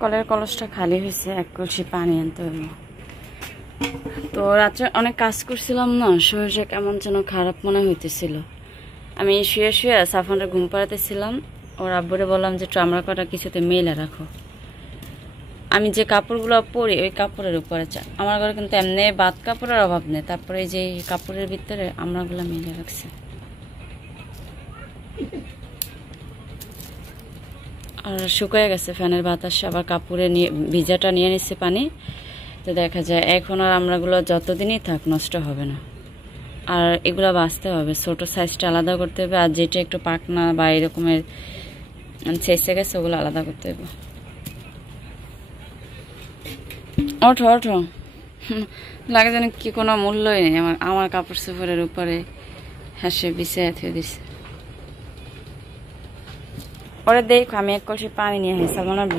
কলের কলসটা খালি হয়েছে, এক কলসি পানি আনতে হইল। তো রাত্রে অনেক কাজ করছিলাম না, শরীরটা কেমন যেন খারাপ মনে হইতেছিল। আমি শুয়ে শুয়ে সাফানটা ঘুম পাড়াতেছিলাম। ওর আব্বুরে বললাম যে চামড়া কটা কিছুতে মেলে রাখো। আমি যে কাপড়গুলো পরি ওই কাপড়ের উপরে আমার ঘরে কিন্তু এমনি বাদ কাপড়ের অভাব নেই, তারপরে যে কাপড়ের ভিতরে আমরাগুলো মেলে রাখছি। আর শুকায় গেছে ফ্যানের বাতাসে, আবার কাপড়ে নিয়ে ভিজাটা নিয়ে নিচ্ছে পানি। তো দেখা যায় এখন আর আমরাগুলো যতদিনই থাক নষ্ট হবে না। আর এগুলো বাঁচতে হবে, ছোটো সাইজটা আলাদা করতে হবে, আর যেটা একটু পাকনা বা এরকমের ছেঁচে গেছে ওগুলো আলাদা করতে হবে। ওঠো ওঠো, লাগে যেন কি কোনো মূল্যই নেই আমার কাপড় চোপড়ের উপরে হাসে বিছিয়ে থুয়ে দিছে। ওরে দেখো আমি এক কলসি পানি নিয়ে হেসাল বানাবো।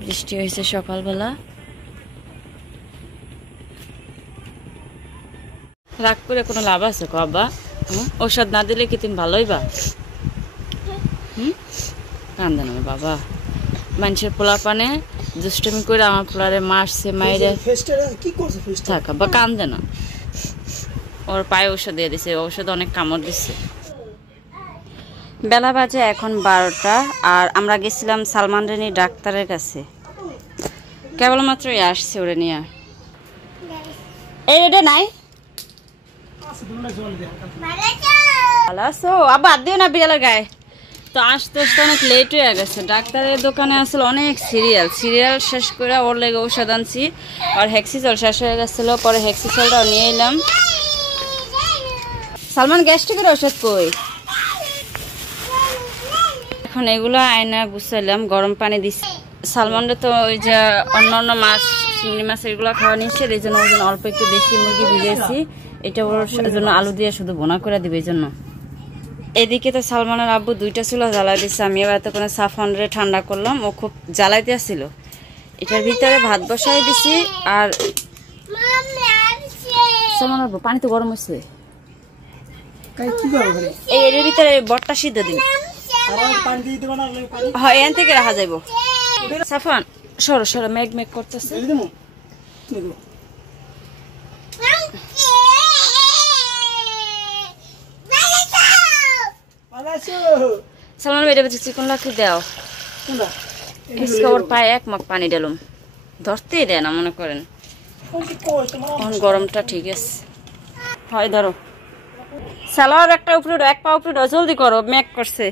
বৃষ্টি হয়েছে সকালবেলা। রাগ করে কোনো লাভ আছে কবা? ঔষধ না দিলে কি তুমি ভালোই বা? কান্দে না বাবা, মানুষের পোলা পানে দুষ্টমি করে আমার পোলারে মারছে, মাইরে থাকা বা কান্দে না। ওর পায়ে ঔষধ দিয়ে দিছে, ঔষধ অনেক কামড় দিচ্ছে। বেলা বাজে এখন 12টা, আর আমরা গেছিলাম সালমান রেনির ডাক্তারের কাছে। কেবলমাত্রই আসছে ওরে নিয়ে। এই রেডে নাই ভালো আছো? আবার দিও না বিড়ালের গায়ে। তো আসতে আসতে অনেক লেট হয়ে গেছে। ডাক্তারের দোকানে আসলে অনেক সিরিয়াল শেষ করে ওর লেগে ঔষধ আনছি। আর হেক্সিসল শেষ হয়ে গেছিলো, পরে হেক্সিসলটাও নিয়ে এলাম। সালমান গ্যাস্ট্রিকের ঔষধ কই? এখন এগুলো আয়না গুছাইলাম, গরম পানি দিচ্ছি। সালমানরে তো ওই যে অন্য মাছ, চিংড়ি মাছ এগুলো খাওয়া নিচ্ছে, এই জন্য ওর জন্য অল্প একটু দেশি মুরগি ভিজিয়েছি। এটা ওর জন্য আলু দিয়ে শুধু বোনা করে দিবে এই জন্য। এদিকে তো সালমানের আব্বু 2টা চুলা জ্বালাই দিচ্ছে। আমিও এতক্ষণে সাফানরে ঠান্ডা করলাম, ও খুব জ্বালাইতে আসছিল। এটার ভিতরে ভাত বসাই দিছি। আর সালমান আব্বু পানি তো গরম হয়েছে, এর ভিতরে বটটা সিদ্ধ দিন। হ্যাঁ এখান থেকে রাখা যাইব। সাফান সরো সরো, মেঘ মেঘ করতেছে। সালমান বেড়ে বেঁচে চিকন লাখি দাও। ওর পায়ে 1 মগ পানি ডালুম, ধরতেই দেয় না মনে করেন। এখন গরমটা ঠিক আছে। হয় ধরো সালোয়ার একটা উপরে, 1 পা উপরে জলদি করো, মেঘ করছে।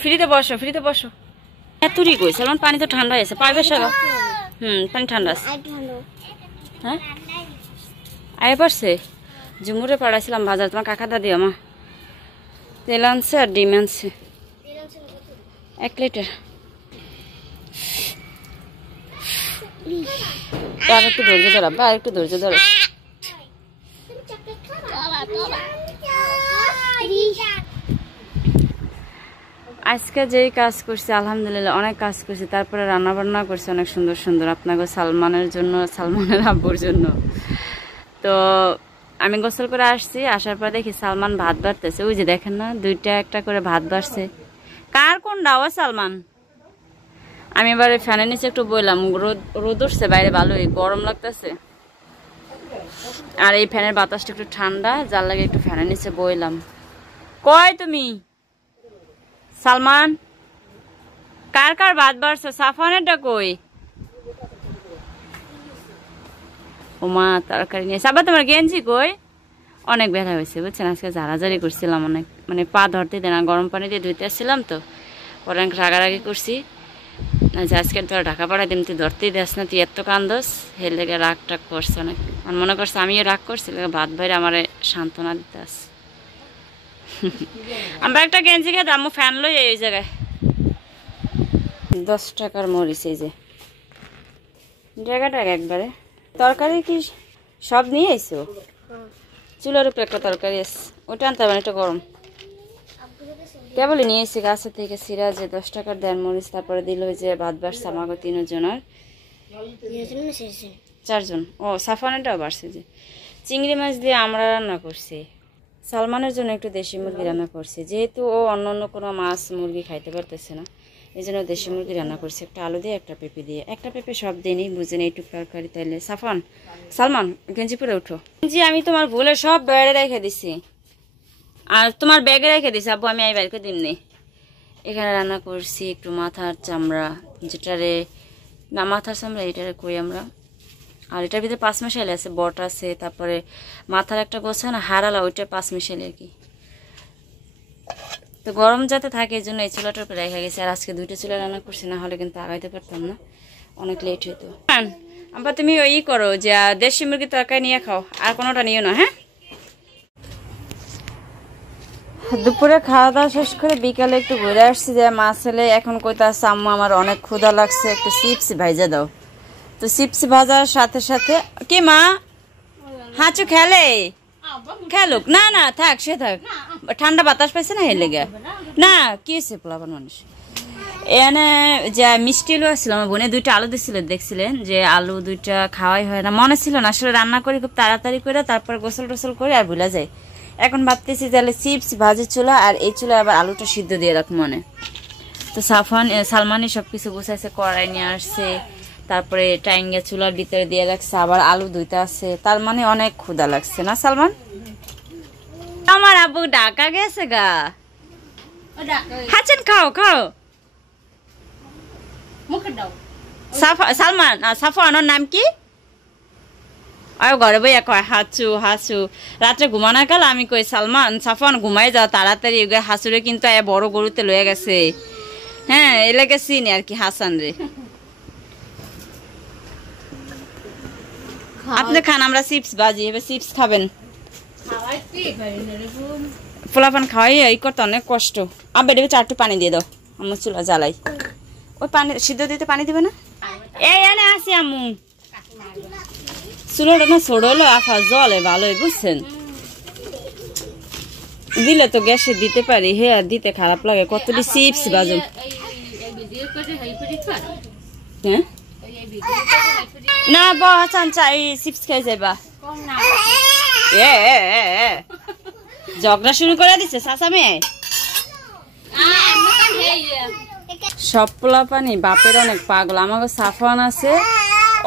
ফ্রিতে বসো। এতই কই সালমান, পানি তো ঠান্ডা আছে, পাইবে সারা। পানি ঠান্ডা আছে। হ্যাঁ আয় পারছে। ঝুমুরে পাড়াইছিলাম বাজার, তোমার কাকা দাদি আমা তেল আনছে আর ডিম আনছে 1 লিটার। আর একটু ধৈর্য ধরো আব্বা, আর একটু ধৈর্য ধরো। আজকে যেই কাজ করছি আলহামদুলিল্লাহ অনেক কাজ করছি। তারপরে রান্না বান্না করছি অনেক সুন্দর সুন্দর আপনাকে সালমানের জন্য, সালমানের আব্বুর জন্য। তো আমি গোসল করে আসছি, আসার পর দেখি সালমান ভাত বাড়তেছে। ওই যে দেখেন না 2টা একটা করে ভাত বাড়ছে। কার কোনটা? ও সালমান। আমি এবারে ফ্যানের নিচে একটু বইলাম, রোদ উঠছে বাইরে, ভালোই গরম লাগতেছে। আর এই ফ্যানের বাতাসটা একটু ঠান্ডা, যার লাগে একটু ফ্যানের নিচে বইলাম। কই তুমি সালমান? কার কার ভাত বাড়ছে? সাফানেরটা কই? ও মা তরকারি নিয়ে। আবার তোমার গেঞ্জি কই? অনেক ব্যথা হয়েছে বুঝছেন, আজকে ঝাড়াঝাড়ি করছিলাম অনেক, মানে পা ধরতে দেয় না, গরম পানি দিয়ে ধুইতে আসছিলাম তো, পরে অনেক রাগারাগি করছি যে আজকে তোরা ঢাকা পাড়া দিম, তুই ধরতেই দেস না, তুই এত কান্দস। হের লেগে রাগ টাগ করছে অনেক। আর মনে করছে আমিও রাগ করছি, ভাত বাইরে আমার সান্ত্বনা দিতে আস। আমরা একটা গেঞ্জি খেয়ে দাম ফ্যান লই এই জায়গায় 10 টাকার মরিচ। এই যে জায়গাটা একবারে। তরকারি কি সব নিয়ে এসো? চুলার উপরে একটা তরকারি আছে, ওটা আনতে পারেন, একটা গরম। কেবলই নিয়ে এসেছি গাছের থেকে সিরা, যে 10 টাকার দেড় মরিচ। তারপরে দিল যে ভাত বাড়ছে আমাকে 3 জনের, 4 জন। ও সাফানেরটাও বাড়ছে। যে চিংড়ি মাছ দিয়ে আমরা রান্না করছি, সালমানের জন্য একটু দেশি মুরগি রান্না করছি, যেহেতু ও অন্য অন্য কোনো মাছ মুরগি খাইতে পারতেছে না, এই জন্য দেশি মুরগি রান্না করছি, একটা আলু দিয়ে একটা পেঁপে দিয়ে। একটা পেঁপে সব দিনই বুঝেন এইটুকু তরকারি। তাইলে সালমান গেঞ্জি পরে উঠো। গেঞ্জি আমি তোমার ভুলে সব বাইরে রেখে দিছি, আর তোমার ব্যাগে রেখে দিছি আব্বু, আমি বাইরে করে দিমনি। এখানে রান্না করছি একটু মাথার চামড়া, যেটারে না মাথার চামড়া এটারে কই আমরা, আর এটার ভিতরে 5 মিশাইলে আছে, বট আছে, তারপরে মাথার একটা গোছা না হারালা, ওইটা 5 মিশাইলে আর কি। তো গরম যাতে থাকে এই জন্য এই চুলাটার উপরে রেখে গেছে। আর আজকে 2টা চুলা রান্না করছি, না হলে কিন্তু আগাইতে পারতাম না, অনেক লেট হইতো। আবার তুমি ওই করো যে দেশি মুরগির তরকারি নিয়ে খাও, আর কোনোটা নিও না। হ্যাঁ, দুপুরে খাওয়া দাওয়া শেষ করে বিকালে একটু ঘুরে আসছি যে মাছ ছেলে এখন কইতা আম্মু আমার অনেক ক্ষুধা লাগছে, একটু চিপস ভাজা দাও। তো চিপস ভাজার সাথে সাথে কি মা হাঁচু খেলুক, না না থাক, সে থাক, ঠান্ডা বাতাস পাইছে না, এর লেগে না কি হয়েছে পোলাপান মানুষ। এনে যে মিষ্টি আলু আসছিল, আমার বোনে 2টা আলু দিছিল, দেখছিলেন যে আলু 2টা খাওয়াই হয় না, মনে ছিল না, আসলে রান্না করি খুব তাড়াতাড়ি করে, তারপর গোসল টোসল করে আর ভুলা যায়। এখন ভাবতেছি তাহলে চিপস ভাজির চুলা, আর এই চুলা আবার আলুটা সিদ্ধ দিয়ে রাখ মনে। তো সালমানই সবকিছু গুছাইছে, কড়াই নিয়ে আসছে, তারপরে টাইঙ্গা চুলার ভিতরে দিয়ে রাখছে, আবার আলু 2টা আছে, তার মানে অনেক ক্ষুধা লাগছে না সালমান? আমার আব্বু ঢাকা গেছে গা, হাঁচেন খাও খাও। সালমান সাফানোর নাম কি? আর ঘরে বইয়া কয় হাঁচু হাঁচু, রাত্রে ঘুমানোর কাল আমি কই সালমান সাফান ঘুমাই যাও তাড়াতাড়ি, হাঁচুরে কিন্তু বড় গরুতে লয়ে গেছে। হ্যাঁ, এলাকা চিনি আর কি হাসান রে। আপনি খান, আমরা চিপস ভাজি, এবার চিপস খাবেন। পোলাপান খাওয়াই এই করতে অনেক কষ্ট। আবার দেবে 4টু পানি দিয়ে দাও, আমার চুলা জ্বালাই। ওই পানি সিদ্ধ দিতে পানি দিবে না? এই এনে আসি আম্মু, চুলোটা না ছোট হলো আফা জলে ভালোই, বুঝছেন? দিলে তো গ্যাসে দিতে পারি, হে আর দিতে খারাপ লাগে। কতটি চিপস বাজুন। হ্যাঁ না বাচ্চান চাই চিপস খাই যাইবা, ঝগড়া শুরু করে দিছে চাচা মেয়ে। সব পোলাপানি বাপের অনেক পাগল। আমাকে সাফান আছে,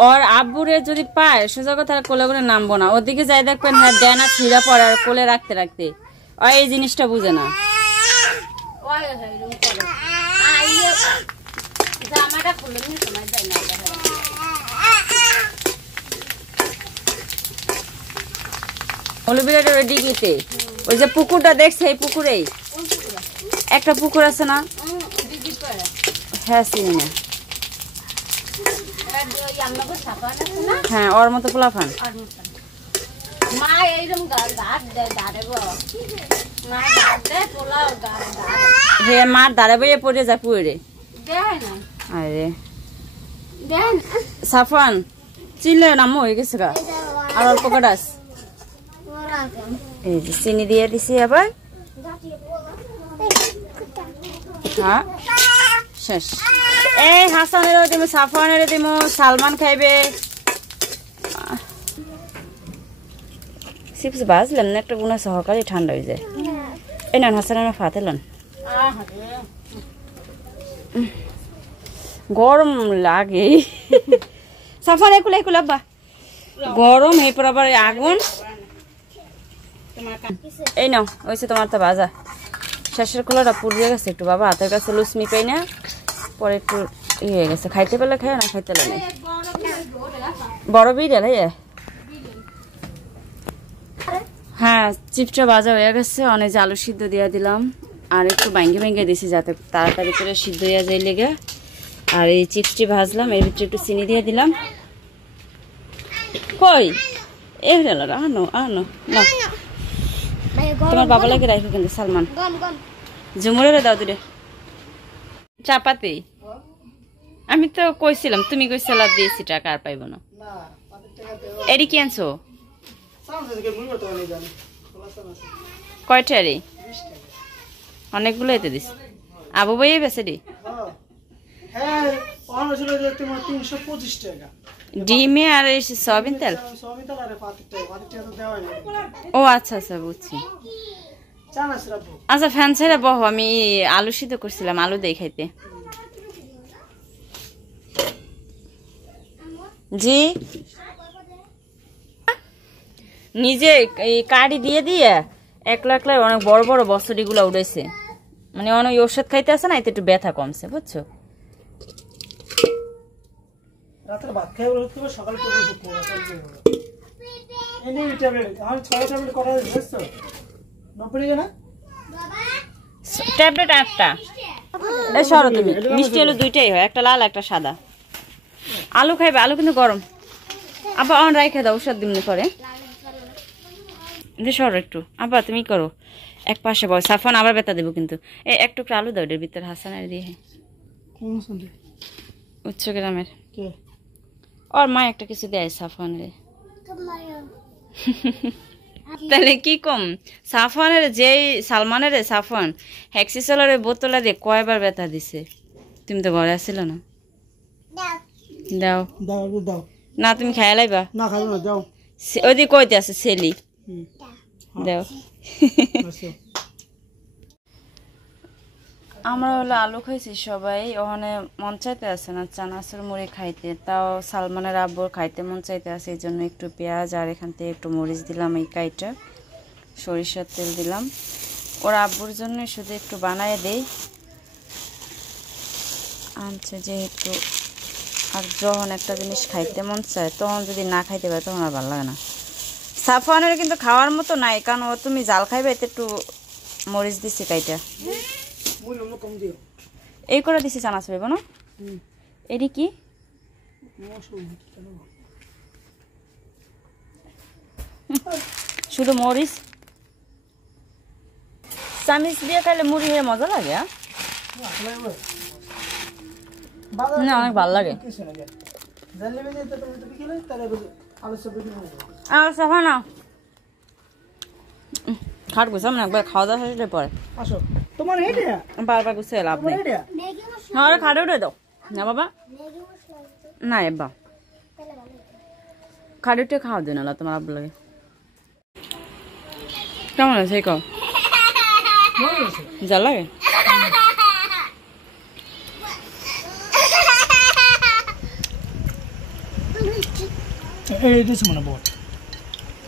ওর আব্বুরে যদি পায় সোজা কথা কোলে করে নামবো না, ওদিকে যাই দেখবেন হ্যাঁ ডেনা ছিঁড়া পড়ে, আর কোলে রাখতে রাখতে ও এই জিনিসটা বুঝে না। ডিগিতে ওই যে পুকুরটা দেখছে, এই পুকুরেই একটা পুকুর আছে না? হ্যাঁ চিনি না। হ্যাঁ ওর মতো পোলাপান। হ্যাঁ মার দাঁড়ে বইয়ে পড়ে যা পুরে। আরে সাফান চিনলে নাম হয়ে গেছে গা, আর অল্প কটাস। এই যে চিনি দিয়ে দিছি আবার। হ্যাঁ শেষ। এই হাসানেরও দিমু, সাফানেরও দিমু, সালমান খাইবে। চিপস ভাজলেন না একটা গুণা সহকারে ঠান্ডা হয়ে যায়। এই না হাসানের ফাতেলেন, গরম লাগে। সাফান একুলে একুলে আব্বা গরম, এরপর আবার আগুন। এই নাও ওইসে তোমার তো ভাজা শেষের খোলাটা পুড়িয়ে গেছে একটু, বাবা হাতের কাছে লুচমি পাই না, পরে একটু ইয়ে হয়ে গেছে। খাইতে পেলে খাই, না খাইতে পেলে নাই। বড় বিড়াল হ্যাঁ চিপসটা ভাজা হয়ে গেছে, অনেক আলু সিদ্ধ দিয়ে দিলাম, আর একটু ভাঙ্গে ভাঙ্গে দিছি যাতে তাড়াতাড়ি করে সিদ্ধ হয়ে যায় লেগে। আর এই চিপসটি ভাজলাম, এর ভিতরে একটু চিনি দিয়ে দিলাম। কই এ আনো আনো না, তোমার বাবা লাগে রাখো কিন্তু সালমান। ঝুমুরের দাও দুটো চাপাতি। আমি তো কইছিলাম, তুমি কইছিলা দিয়েছি টাকা, আর পাইব না। এডি কি আনছো? কয়টা রে? অনেকগুলো এতে দিস। আবু ভাই বেছে দি। ডিমে আর এই সয়াবিন তেল। ও আচ্ছা আচ্ছা বুঝছি। আচ্ছা ফ্যান ছেড়ে বহ, আমি আলু সিদ্ধ করছিলাম, আলু দিয়ে খাইতে। জি নিজে এই কাঠি দিয়ে দিয়ে একলা একলা অনেক বড় বড় বছরিগুলো উঠেছে, মানে অনেক ওষুধ খাইতে আছে না, এতে একটু ব্যথা কমছে বুঝছো। রাতের ভাত খাই বলে হচ্ছে সকালে তো ওষুধ খাই এনে ট্যাবলেট আমার 6 ট্যাবলেট করা হয়েছে 90 না ট্যাবলেট 8টা। এই সরো তুমি, মিষ্টি আলু 2টাই হয়, একটা লাল একটা সাদা। আলু খাইবে, আলু কিন্তু গরম, আবার অন রাইখে দাও, ওষুধ দিমনি করে। সরো একটু, আবার তুমি করো এক পাশে বয়, সাফান আবার বেতা দেবো কিন্তু। এই একটু আলু দাও এর ভিতরে, হাসানের দিয়ে উচ্চ গ্রামের ওর মা একটা কিছু দেয় সাফানের। তাহলে কি কম সাফানের যেই সালমানের সাফান হ্যাক্সিসলের বোতলে দিয়ে কয়বার ব্যথা দিছে, তুমি তো ঘরে আসছিল না। দাও দাও দাও না তুমি খাই লাইবা না খাই না দাও, ওইদিকে কইতে আছে সেলি দাও। আমরা হলো আলু খাইছি সবাই, ওখানে মন চাইতে আছে না চানাচুর মুড়ি খাইতে, তাও সালমানের আব্বুর খাইতে মন চাইতে আছে, এই জন্য একটু পেঁয়াজ আর এখান থেকে একটু মরিচ দিলাম, এই কাইটা সরিষার তেল দিলাম। ওর আব্বুর জন্য শুধু একটু বানায় দেই আনছে যেহেতু, আর যখন একটা জিনিস খাইতে মন চায় তখন যদি না খাইতে পারে তখন আর ভালো লাগে না। সাফওয়ানের কিন্তু খাওয়ার মতো নাই, কারণ ও তুমি জাল খাইবে, এতে একটু মরিচ দিছি কাইটা, এই করে দিছি চানাচুর না। এটি কি শুধু মরিচ, চামিচ দিয়ে খাইলে মুড়ি হয়ে মজা লাগে। না অনেক ভালো লাগে। সাফা না খাট গুছাম না, একবার খাওয়া দাওয়া শেষে পরে বারবার গুছে লাভ নেই। হ্যাঁ খাটে উঠে দাও না বাবা, না এবা খাটে উঠে খাওয়া দিও না, তোমার আব্বু লাগে। কেমন আছে কও, যা লাগে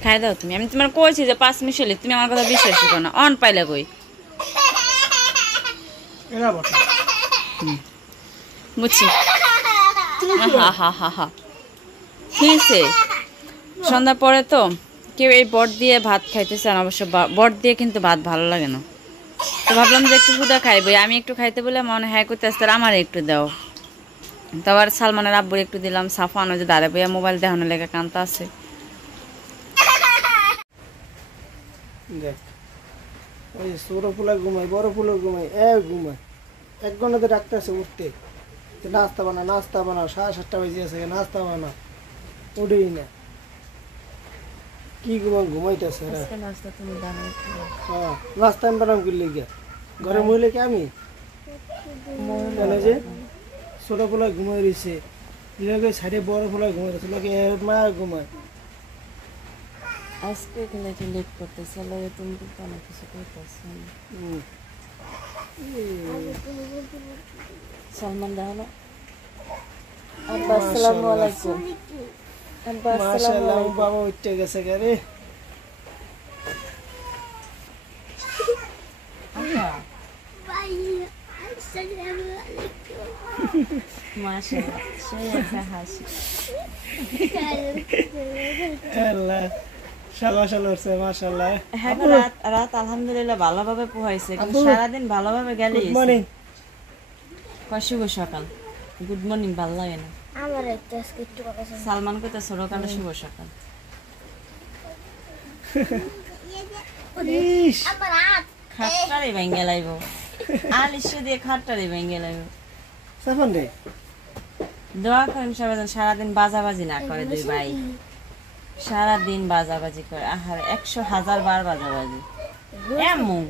খাই দাও তুমি। আমি তোমার কইছি যে 5 মিশালি, তুমি আমার কথা বিশ্বাস করো না, অন পাইলে কই বুঝছি। হা হা হা হা ঠিক আছে, সন্ধ্যা পরে তো কেউ এই বট দিয়ে ভাত খাইতেছে, আর অবশ্য বট দিয়ে কিন্তু ভাত ভালো লাগে না, তো ভাবলাম যে একটু সুদা খাইবে, আমি একটু খাইতে বলে মনে হ্যাঁ করতে আসতে আমার একটু দাও, তারপর সালমানের আব্বুর একটু দিলাম। সাফান ওই যে দাঁড়া বইয়া মোবাইল দেখানোর লেগে কান্তা আছে। দেখ ওই ছোট ফুলা ঘুমাই, বড় ফুলা ঘুমাই, ঘুমাই 1 ঘন্টাতে ডাকতে আছে উঠতে, নাস্তা বানাও 7:30 বেজে আছে, নাস্তা বানাও উঠেই না, কি ঘুমাইতেছে। হ্যাঁ নাস্তা আমি বানাম করলে গিয়া ঘরে মহিলা কি আমি যে ছোট ফুলা ঘুমাই রয়েছে, সাইডে বড় ফুলা ঘুমাই রয়েছে, মা ঘুমায়। আজকে এখানে একটু লেট করতেছে, তুমি কিন্তু অনেক কিছু করতেছো। সালমান দাঁড়ানো, আব্বা আসসালামু আলাইকুম। আব্বা আসসালামু আলাইকুম। বাবা উঠে গেছে গারে। মাশাআল্লাহ সেই একটা হাসি। আল্লাহ মাশাআল্লাহ। হ্যাঁ রাত আলহামদুলিল্লাহ ভালোভাবে পোহাইছে, কিন্তু সারাদিন ভালোভাবে গেলে গুড মর্নিং শুভ সকাল। গুড মর্নিং ভালো লাগে না আমার, সালমান কইতে সকালে শুভ সকাল। খাটটারে ভেঙে লাইব, আলিশু দিয়ে খাটটারে ভেঙে লাইব। সাফান রে দোয়া করেন সবাই সারাদিন বাজাবাজি না করে, দুই ভাই সারাদিন বাজাবাজি করে, আহার 100,000 বার বাজাবাজি এমন।